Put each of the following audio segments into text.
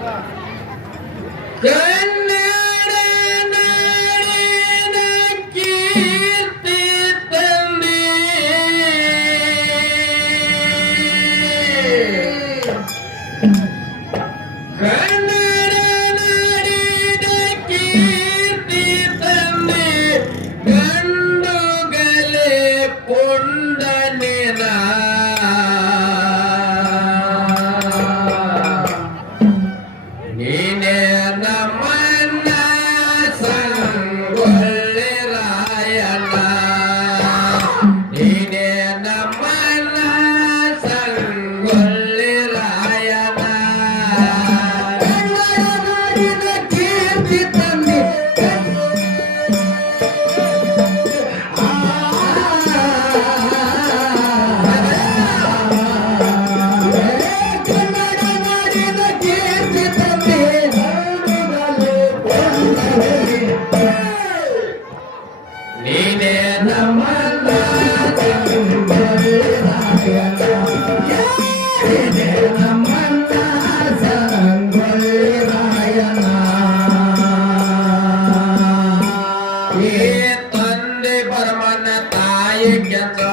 Yeah. हे तंदे परमनताय ज्ञान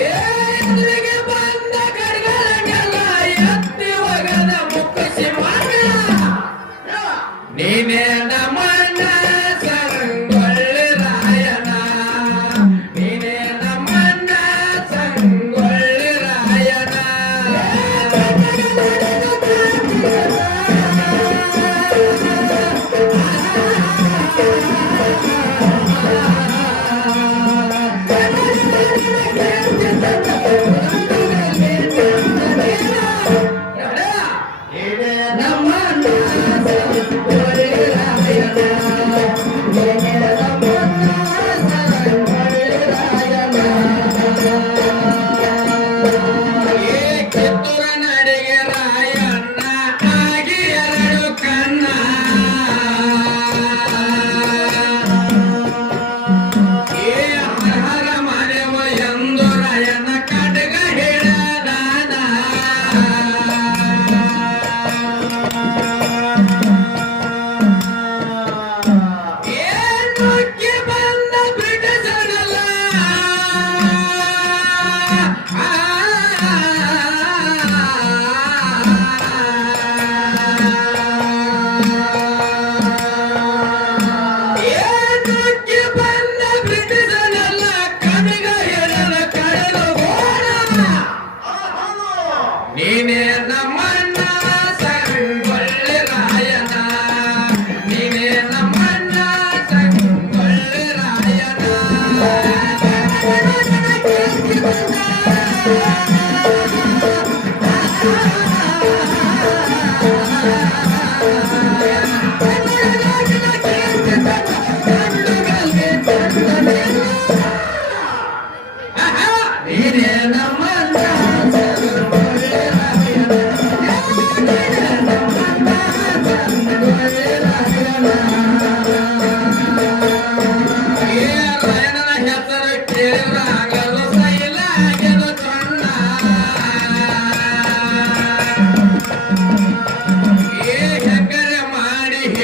Yeah.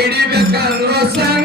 ಹಿಡಿಬೇಕಂದ್ರೂ ಸಹ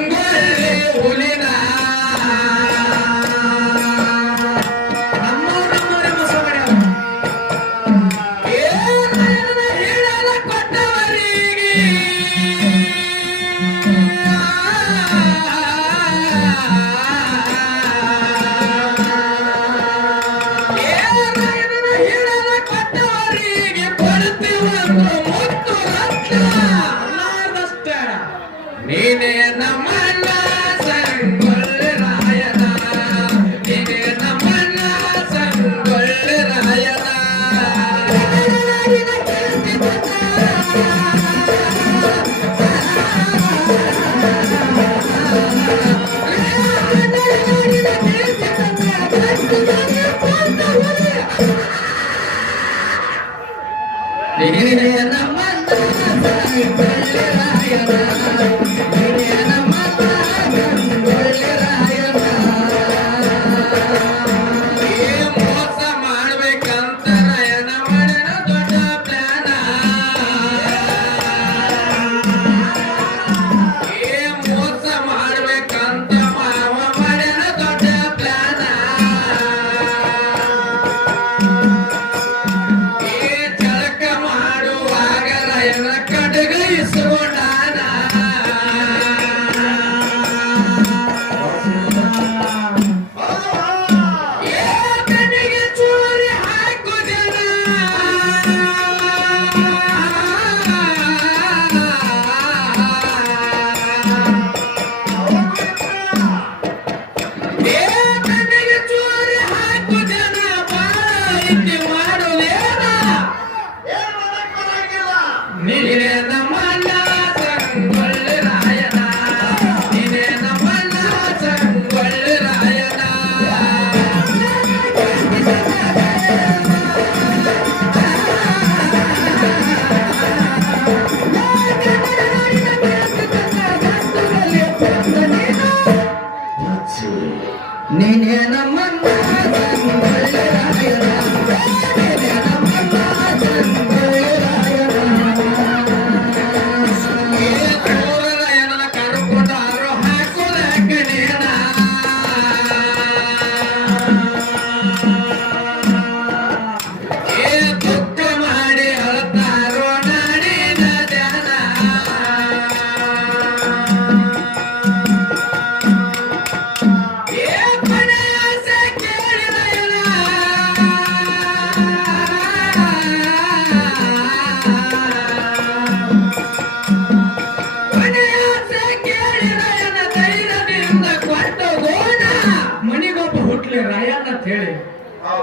ಹುಟ್ಲಿ ರಾಯಣ್ಣ ಅಂತ ಹೇಳಿ.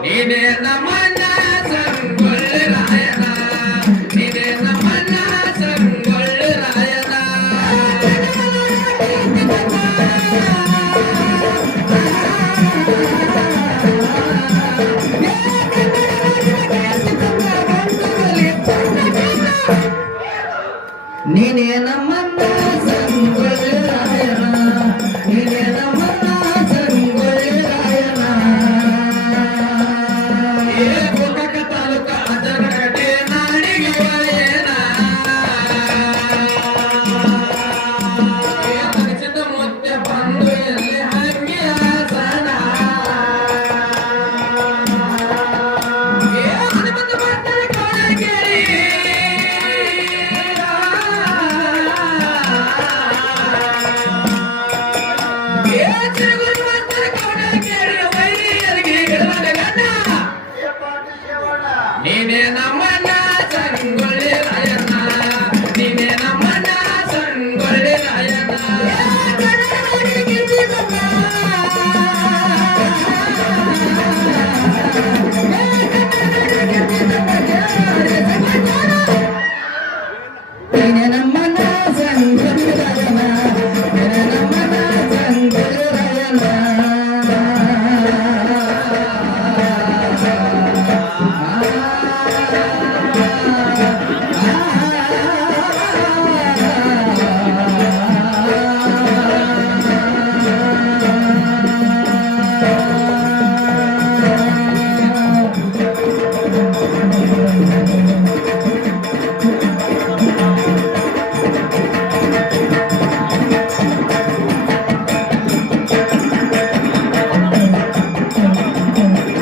ನೀನೇ ನಮ್ಮ ಸಂಗೊಳ್ಳಿ ರಾಯಣ್ಣ ನೀನೇ